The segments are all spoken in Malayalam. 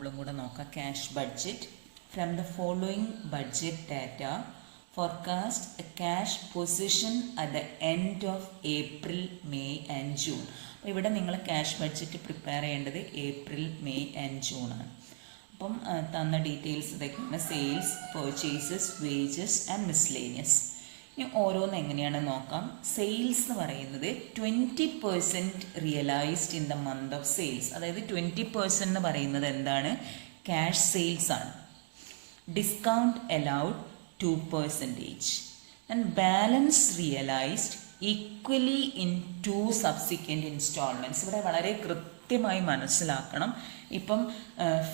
പ്രോബ്ലം കൂടെ നോക്കാം. Cash budget. From the following budget data forecast a cash position at the end of April, May and June. അപ്പോൾ ഇവിടെ നിങ്ങൾ ക്യാഷ് ബഡ്ജറ്റ് പ്രിപ്പയർ ചെയ്യേണ്ടത് ഏപ്രിൽ, മെയ് ആൻഡ് ജൂൺ ആണ്. അപ്പം തന്ന ഡീറ്റെയിൽസ് ഇതൊക്കെയാണ്: sales, purchases, wages and miscellaneous. ഇനി ഓരോന്ന് എങ്ങനെയാണ് നോക്കാം. സെയിൽസ് എന്ന് പറയുന്നത് 20% realised in the month of sales. അതായത് 20% എന്ന് പറയുന്നത് എന്താണ്? ക്യാഷ് സെയിൽസ് ആണ്. Discount allowed 2%. And balance realised equally in 2 subsequent instalments. ഇവിടെ വളരെ കൃത്യമായി മനസ്സിലാക്കണം. ഇപ്പം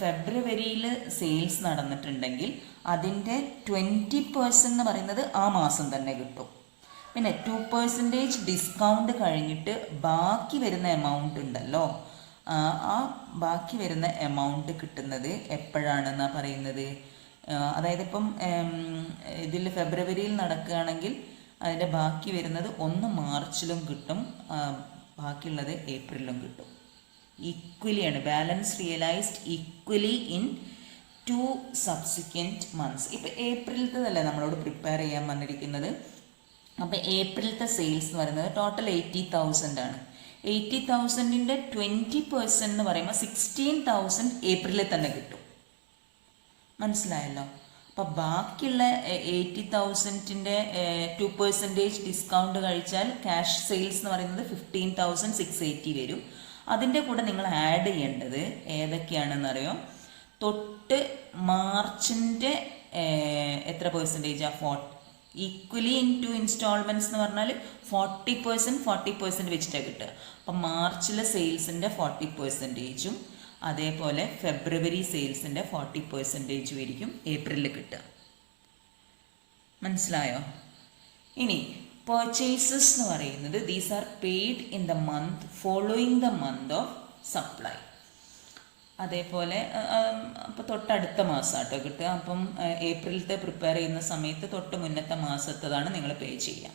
ഫെബ്രുവരിയിൽ സെയിൽസ് നടന്നിട്ടുണ്ടെങ്കിൽ അതിൻ്റെ 20% എന്ന് പറയുന്നത് ആ മാസം തന്നെ കിട്ടും. പിന്നെ 2% ഡിസ്കൗണ്ട് കഴിഞ്ഞിട്ട് ബാക്കി വരുന്ന എമൗണ്ട് ഉണ്ടല്ലോ, ആ ബാക്കി വരുന്ന എമൗണ്ട് കിട്ടുന്നത് എപ്പോഴാണെന്നാണ് പറയുന്നത്. അതായത് ഇപ്പം ഇതിൽ ഫെബ്രുവരിയിൽ നടക്കുകയാണെങ്കിൽ അതിൻ്റെ ബാക്കി വരുന്നത് ഒന്ന് മാർച്ചിലും കിട്ടും, ബാക്കിയുള്ളത് ഏപ്രിലും കിട്ടും. ഈക്വലിയാണ്. Balance realised equally in 2 subsequent months. ഇപ്പം ഏപ്രിലത്തതല്ലേ നമ്മളോട് പ്രിപ്പയർ ചെയ്യാൻ വന്നിരിക്കുന്നത്. അപ്പോൾ ഏപ്രിലത്തെ സെയിൽസ് എന്ന് പറയുന്നത് ടോട്ടൽ 80,000 ആണ്. 80,000ൻ്റെ 20% എന്ന് പറയുമ്പോൾ 16,000 ഏപ്രിലിൽ തന്നെ കിട്ടും. മനസ്സിലായല്ലോ? അപ്പോൾ ബാക്കിയുള്ള 80,000ൻ്റെ 2% ഡിസ്കൗണ്ട് കഴിച്ചാൽ ക്യാഷ് സെയിൽസ് എന്ന് പറയുന്നത് 15,680 വരും. അതിൻ്റെ കൂടെ നിങ്ങൾ ആഡ് ചെയ്യേണ്ടത് ഏതൊക്കെയാണെന്നറിയോ? തൊട്ട് മാർച്ചിൻ്റെ എത്ര പെർസെൻറ്റേജാണ്? ഈക്വലി ഇൻ 2 ഇൻസ്റ്റാൾമെൻറ്റ്സ് എന്ന് പറഞ്ഞാൽ 40% വെച്ചിട്ടാണ് കിട്ടുക. അപ്പം മാർച്ചിലെ സെയിൽസിൻ്റെ 40%, അതേപോലെ ഫെബ്രുവരി സെയിൽസിൻ്റെ 40% ആയിരിക്കും ഏപ്രിലിൽ കിട്ടുക. മനസ്സിലായോ? ഇനി പർച്ചേസസ് എന്ന് പറയുന്നത് these are paid in the month following the month of supply. അതേപോലെ അപ്പോൾ തൊട്ടടുത്ത മാസം കേട്ടോ കിട്ടുക. അപ്പം ഏപ്രിലത്തെ പ്രിപ്പയർ ചെയ്യുന്ന സമയത്ത് തൊട്ട് മുന്നത്തെ മാസത്തതാണ് നിങ്ങൾ പേ ചെയ്യുക.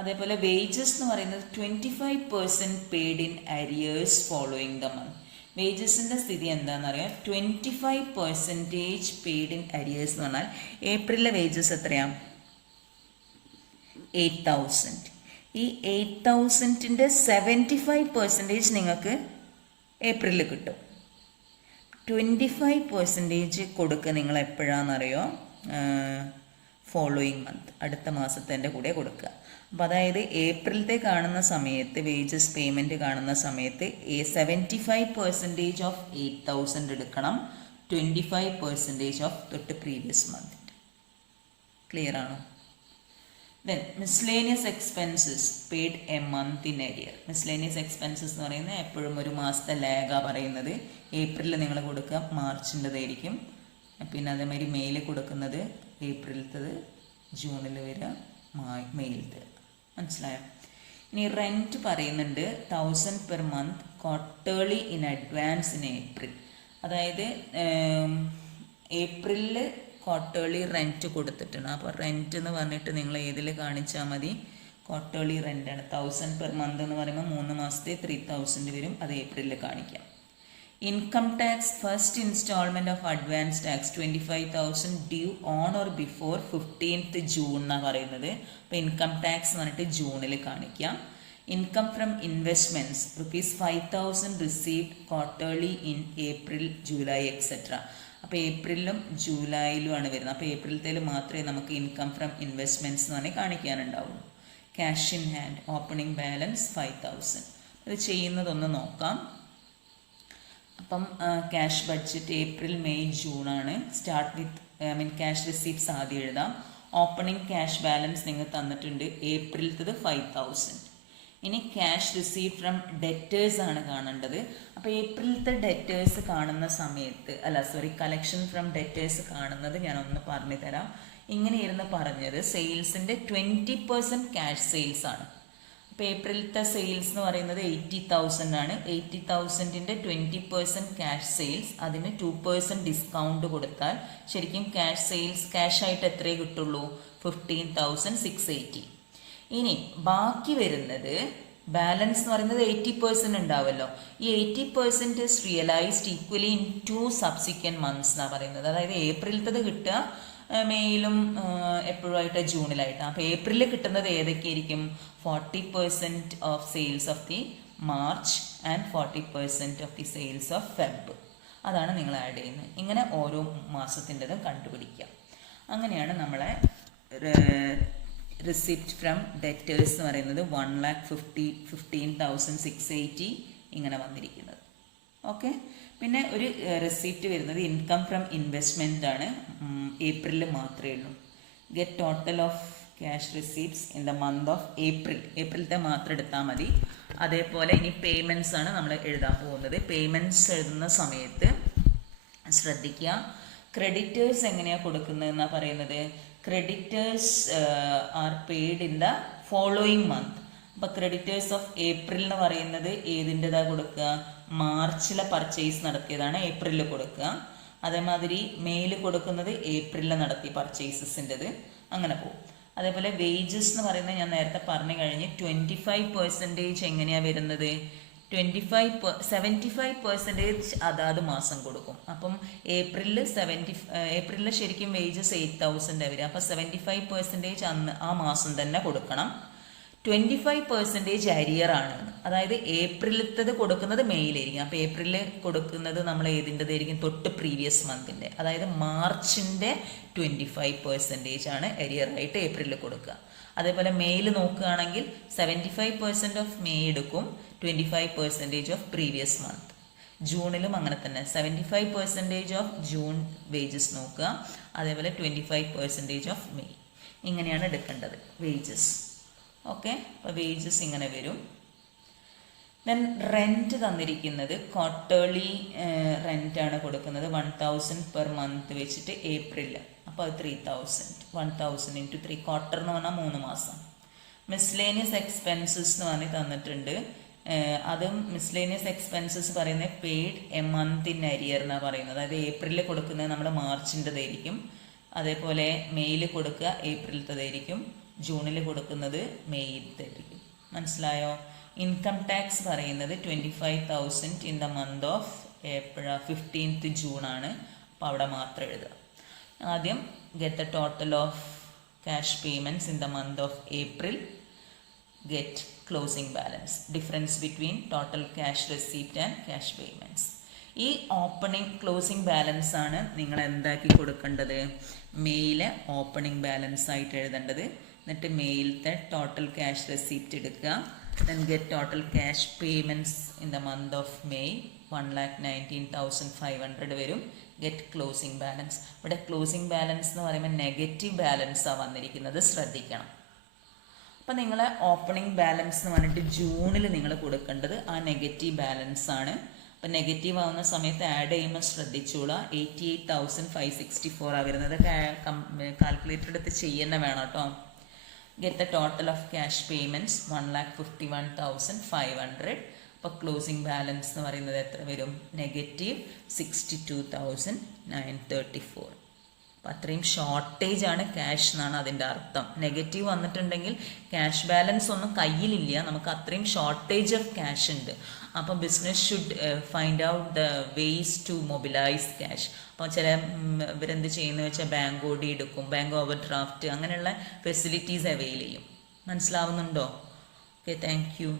അതേപോലെ വേജസ് എന്ന് പറയുന്നത് 25% paid in arrears following the month. വേജസിൻ്റെ സ്ഥിതി എന്താണെന്നറിയാം? 25% പെയ്ഡ് ഇൻ അരിയേഴ്സ് എന്ന് പറഞ്ഞാൽ ഏപ്രിലിലെ വേജസ് എത്രയാണ്? 8,000. ഈ 8,000ൻ്റെ 75% നിങ്ങൾക്ക് ഏപ്രിലിൽ കിട്ടും. 25% കൊടുക്കുക നിങ്ങൾ എപ്പോഴാണെന്നറിയോ? ഫോളോയിങ് മന്ത്, അടുത്ത മാസത്തിൻ്റെ കൂടെ കൊടുക്കുക. അപ്പോൾ അതായത് ഏപ്രിലത്തെ കാണുന്ന സമയത്ത് വേജസ് പേയ്മെൻറ്റ് കാണുന്ന സമയത്ത് 75% ഓഫ് 8,000 എടുക്കണം, 25% ഓഫ് തൊട്ട് പ്രീവിയസ് മന്ത്. ക്ലിയർ ആണോ? Then miscellaneous expenses paid A month in arrear. Miscellaneous expenses എന്ന് പറയുന്നത് എപ്പോഴും ഒരു മാസത്തെ ലാഗാണ് പറയുന്നത്. ഏപ്രിലിൽ നിങ്ങൾ കൊടുക്കുക, മാർച്ചിൻ്റെതായിരിക്കും. പിന്നെ അതേമാതിരി മെയിൽ കൊടുക്കുന്നത് ഏപ്രിലത്തത്, ജൂണിൽ വരിക, മെയിലത്തെ. മനസ്സിലായോ? ഇനി റെൻറ്റ് പറയുന്നുണ്ട് 1,000 per month quarterly in advance in April. അതായത് ഏപ്രിലിൽ ക്വാർട്ടേർലി റെൻറ്റ് കൊടുത്തിട്ടുണ്ട്. അപ്പോൾ റെൻറ്റ് എന്ന് പറഞ്ഞിട്ട് നിങ്ങൾ ഏതിൽ കാണിച്ചാൽ മതി? ക്വാർട്ടേർലി റെൻ്റാണ്. 1,000 പെർ മന്ത് എന്ന് പറയുമ്പോൾ 3 മാസത്തെ 3,000 വരും. അത് ഏപ്രിലിൽ കാണിക്കാം. Income tax first instalment of advance tax 25,000 due on or before 15th June എന്നാണ് പറയുന്നത്. അപ്പോൾ ഇൻകം ടാക്സ് എന്ന് പറഞ്ഞിട്ട് ജൂണിൽ കാണിക്കാം. Income from investments ₹5,000 received quarterly in April, July etcetera. അപ്പോൾ ഏപ്രിലും ജൂലൈയിലുമാണ് വരുന്നത്. അപ്പോൾ ഏപ്രിലത്തേൽ മാത്രമേ നമുക്ക് ഇൻകം ഫ്രം ഇൻവെസ്റ്റ്മെൻറ്റ്സ് എന്ന് പറഞ്ഞാൽ കാണിക്കാനുണ്ടാവുള്ളൂ. Cash in hand opening balance 5,000. ഇത് ചെയ്യുന്നതൊന്ന് നോക്കാം. അപ്പം cash budget April, May, June ആണ്. സ്റ്റാർട്ട് വിത്ത് ക്യാഷ് റിസീപ്റ്റ്സ് ആദ്യം എഴുതാം. ഓപ്പണിംഗ് ക്യാഷ് ബാലൻസ് നിങ്ങൾ തന്നിട്ടുണ്ട്. ഏപ്രിലത്തത് 5,000. ഇനി ക്യാഷ് റിസീവ് ഫ്രം ഡെറ്റേഴ്സ് ആണ് കാണേണ്ടത്. അപ്പോൾ ഏപ്രിലത്തെ ഡെറ്റേഴ്സ് കാണുന്ന സമയത്ത് കളക്ഷൻ ഫ്രം ഡെറ്റേഴ്സ് കാണുന്നത് ഞാനൊന്ന് പറഞ്ഞു തരാം. ഇങ്ങനെയായിരുന്നു പറഞ്ഞത്. സെയിൽസിൻ്റെ 20% ക്യാഷ് സെയിൽസ് ആണ്. അപ്പോൾ ഏപ്രിലത്തെ സെയിൽസ് എന്ന് പറയുന്നത് 80,000 ആണ്. 80,000ൻ്റെ 20% ക്യാഷ് സെയിൽസ്, അതിന് 2% ഡിസ്കൗണ്ട് കൊടുത്താൽ ശരിക്കും ക്യാഷ് സെയിൽസ് ക്യാഷായിട്ട് എത്രയേ കിട്ടുള്ളൂ? 15,680. ഇനി ബാക്കി വരുന്നത് ബാലൻസ് എന്ന് പറയുന്നത് 80% ഉണ്ടാവുമല്ലോ. ഈ 80% is realised equally in 2 subsequent months എന്നാണ് പറയുന്നത്. അതായത് ഏപ്രിലത്തത് കിട്ടുക മെയ്യിലും എപ്പോഴുമായിട്ട് ജൂണിലായിട്ടാണ്. അപ്പോൾ ഏപ്രിലിൽ കിട്ടുന്നത് ഏതൊക്കെയായിരിക്കും? 40% of sales of the March and 40% of the sales of Feb. അതാണ് നിങ്ങൾ ആഡ് ചെയ്യുന്നത്. ഇങ്ങനെ ഓരോ മാസത്തിൻ്റെതും കണ്ടുപിടിക്കുക. അങ്ങനെയാണ് നമ്മളെ റിസിപ്റ്റ് ഫ്രം ഡെറ്റേഴ്സ് എന്ന് പറയുന്നത് 1,15,680 ഇങ്ങനെ വന്നിരിക്കുന്നത്. ഓക്കെ. പിന്നെ ഒരു റെസിപ്റ്റ് വരുന്നത് ഇൻകം ഫ്രം ഇൻവെസ്റ്റ്മെൻ്റ് ആണ്. ഏപ്രിലിൽ മാത്രമേ ഉള്ളൂ. Get total of cash receipts in the month of April. ഏപ്രിലത്തെ മാത്രം എടുത്താൽ മതി. അതേപോലെ ഇനി പേയ്മെൻറ്റ്സ് ആണ് നമ്മൾ എഴുതാൻ പോകുന്നത്. പേയ്മെൻറ്റ്സ് എഴുതുന്ന സമയത്ത് ശ്രദ്ധിക്കുക, ക്രെഡിറ്റേഴ്സ് എങ്ങനെയാണ് കൊടുക്കുന്നതെന്നാണ് പറയുന്നത്. Creditors are paid in the following month. അപ്പോൾ ക്രെഡിറ്റേഴ്സ് ഓഫ് ഏപ്രിൽ എന്ന് പറയുന്നത് ഏതിൻ്റെതാണ് കൊടുക്കുക? മാർച്ചിലെ പർച്ചേസ് നടത്തിയതാണ് ഏപ്രിലിൽ കൊടുക്കുക. അതേമാതിരി മെയിൽ കൊടുക്കുന്നത് ഏപ്രിലിൽ നടത്തിയ പർച്ചേസസിൻ്റെത്, അങ്ങനെ പോകും. അതേപോലെ വേജസ് എന്ന് പറയുന്നത് ഞാൻ നേരത്തെ പറഞ്ഞു കഴിഞ്ഞ് 25% എങ്ങനെയാണ് വരുന്നത്? 75% അതാത് മാസം കൊടുക്കും. അപ്പം ഏപ്രിലിൽ ശരിക്കും വേജസ് 8,000 വരിക. അപ്പം 75% അന്ന് ആ മാസം തന്നെ കൊടുക്കണം. 25% അരിയറാണ്. അതായത് ഏപ്രിലത്തത് കൊടുക്കുന്നത് മെയിലായിരിക്കും. അപ്പോൾ ഏപ്രിലിൽ കൊടുക്കുന്നത് നമ്മൾ ഏതിൻ്റെതായിരിക്കും? തൊട്ട് പ്രീവിയസ് മന്തിൻ്റെ, അതായത് മാർച്ചിൻ്റെ 25% ആണ് അരിയറായിട്ട് ഏപ്രിലിൽ കൊടുക്കുക. അതേപോലെ മെയിൽ നോക്കുകയാണെങ്കിൽ 75% ഓഫ് മെയ് എടുക്കും, 25% ഓഫ് പ്രീവിയസ് മന്ത്. ജൂണിലും അങ്ങനെ തന്നെ 75% ഓഫ് ജൂൺ വേജസ് നോക്കുക, അതേപോലെ 25% ഓഫ് മെയ്. ഇങ്ങനെയാണ് എടുക്കേണ്ടത് വേജസ്. ഓക്കെ. അപ്പോൾ വേജസ് ഇങ്ങനെ വരും. ദെൻ റെൻറ്റ് തന്നിരിക്കുന്നത് ക്വാർട്ടേർലി റെൻറ്റാണ് കൊടുക്കുന്നത്. 1,000 പെർ മന്ത് വെച്ചിട്ട് ഏപ്രിലിൽ. അപ്പോൾ അത് 3,000. 1,000 × 3. ക്വാർട്ടർ എന്ന് പറഞ്ഞാൽ 3 മാസം. മിസ്ലേനിയസ് എക്സ്പെൻസസ് എന്ന് പറഞ്ഞ് തന്നിട്ടുണ്ട്. അതും മിസ്ലേനിയസ് എക്സ്പെൻസസ് പറയുന്നത് paid A month in arrear എന്നാണ് പറയുന്നത്. അതായത് ഏപ്രിലിൽ കൊടുക്കുന്നത് നമ്മൾ മാർച്ചിൻ്റെതായിരിക്കും, അതേപോലെ മെയ്യിൽ കൊടുക്കുക ഏപ്രിലത്തേതായിരിക്കും, ജൂണിൽ കൊടുക്കുന്നത് മെയ്യിലത്തേതായിരിക്കും. മനസ്സിലായോ? ഇൻകം ടാക്സ് പറയുന്നത് 25,000 in the month of 15th June ആണ്. അപ്പോൾ അവിടെ മാത്രം എഴുതുക. ആദ്യം get the total of cash payments in the month of April, get closing balance, difference between total cash receipt and cash payments. ഈ ക്ലോസിംഗ് ബാലൻസ് ആണ് നിങ്ങൾ എന്താക്കി കൊടുക്കേണ്ടത്? മെയിലെ ഓപ്പണിംഗ് ബാലൻസ് ആയിട്ട് എഴുതേണ്ടത്. എന്നിട്ട് മെയിലത്തെ ടോട്ടൽ ക്യാഷ് റെസീപ്റ്റ് എടുക്കുക. Then get total cash payments in the month of May 1,19,500 വരും. Get closing balance. ഇവിടെ ക്ലോസിംഗ് ബാലൻസ് എന്ന് പറയുമ്പോൾ നെഗറ്റീവ് ബാലൻസാണ് വന്നിരിക്കുന്നത്, ശ്രദ്ധിക്കണം. അപ്പം നിങ്ങൾ ഓപ്പണിംഗ് ബാലൻസ് എന്ന് പറഞ്ഞിട്ട് ജൂണിൽ നിങ്ങൾ കൊടുക്കേണ്ടത് ആ നെഗറ്റീവ് ബാലൻസ് ആണ്. അപ്പം നെഗറ്റീവ് ആവുന്ന സമയത്ത് ആഡ് ചെയ്യുമ്പോൾ ശ്രദ്ധിച്ചോളൂ. 88,564 ആണ് വരുന്നത്. കാൽക്കുലേറ്റർ എടുത്ത് ചെയ്യുന്ന വേണം കേട്ടോ. Get the total of cash payments 1,51,500. അപ്പോൾ ക്ലോസിംഗ് ബാലൻസ് എന്ന് പറയുന്നത് എത്ര വരും? നെഗറ്റീവ് 62,934. അപ്പം അത്രയും ഷോർട്ടേജ് ആണ് ക്യാഷ് എന്നാണ് അതിൻ്റെ അർത്ഥം. നെഗറ്റീവ് വന്നിട്ടുണ്ടെങ്കിൽ ക്യാഷ് ബാലൻസ് ഒന്നും കയ്യിലില്ല, നമുക്ക് അത്രയും ഷോർട്ടേജ് ഓഫ് ക്യാഷ് ഉണ്ട്. അപ്പം business should find out the ways to mobilise cash. അപ്പോൾ ചില ഇവരെന്ത് ചെയ്യുന്നത് വെച്ചാൽ ബാങ്ക് ഓടി എടുക്കും, ബാങ്ക് ഓവർ ഡ്രാഫ്റ്റ്, അങ്ങനെയുള്ള ഫെസിലിറ്റീസ് അവൈൽ ചെയ്യും. മനസ്സിലാവുന്നുണ്ടോ? Okay, thank U.